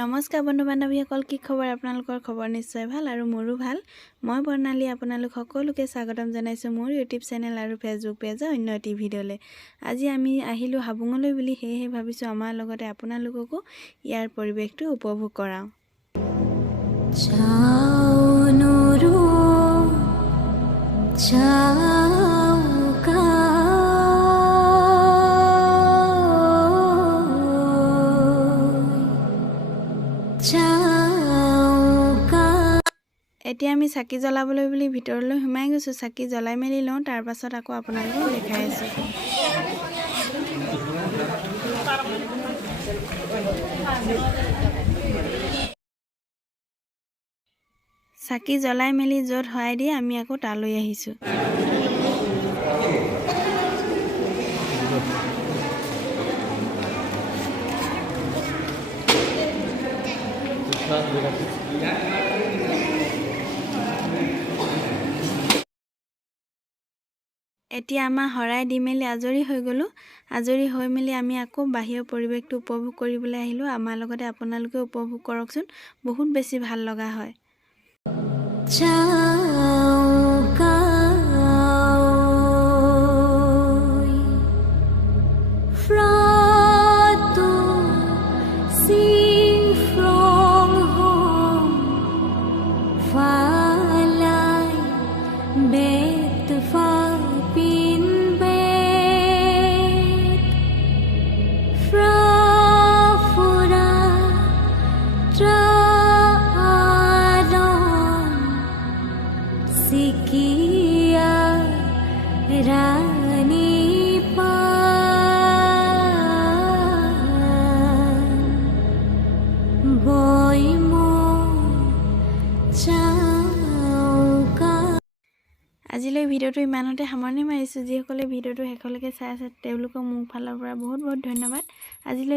নমস্কাৰ বন্ধু বান্ধৱীসকল, কি খবৰ? আপোনালোকৰ খবৰ নিশ্চয় ভাল আৰু মোৰো ভাল। মই বৰ্ণালী আপোনালোক সকলোকে স্বাগতম জনাইছোঁ মোৰ ইউটিউব চেনেল আৰু ফেচবুক পেজৰ অন্য এটি ভিডিঅ'লৈ। আজি আমি আহিলোঁ হাবুঙলৈ বুলি, সেয়েহে ভাবিছোঁ আমাৰ লগতে আপোনালোককো ইয়াৰ পৰিৱেশটো উপভোগ কৰাওঁ। এতিয়া আমি চাকি জ্বলাবলৈ বুলি ভিতৰলৈ সোমাই গৈছোঁ। চাকি জ্বলাই মেলি লওঁ, তাৰ পাছত আকৌ আপোনালোকক দেখাই আছোঁ। চাকি জ্বলাই মেলি য'ত হৰাই দিয়ে আমি আকৌ তালৈ আহিছোঁ। এতিয়া আমাৰ শৰাই দি মেলি আজৰি হৈ গ'লোঁ। আজৰি হৈ মেলি আমি আকৌ বাহিৰৰ পৰিৱেশটো উপভোগ কৰিবলৈ আহিলোঁ। আমাৰ লগতে আপোনালোকে উপভোগ কৰকচোন, বহুত বেছি ভাল লগা হয়। আজিলৈ ভিডিঅ'টো ইমানতে সামৰণি মাৰিছোঁ। যিসকলে ভিডিঅ'টো শেষলৈকে চাই আছে তেওঁলোকক মোৰ ফালৰ পৰা বহুত বহুত ধন্যবাদ। আজিলৈ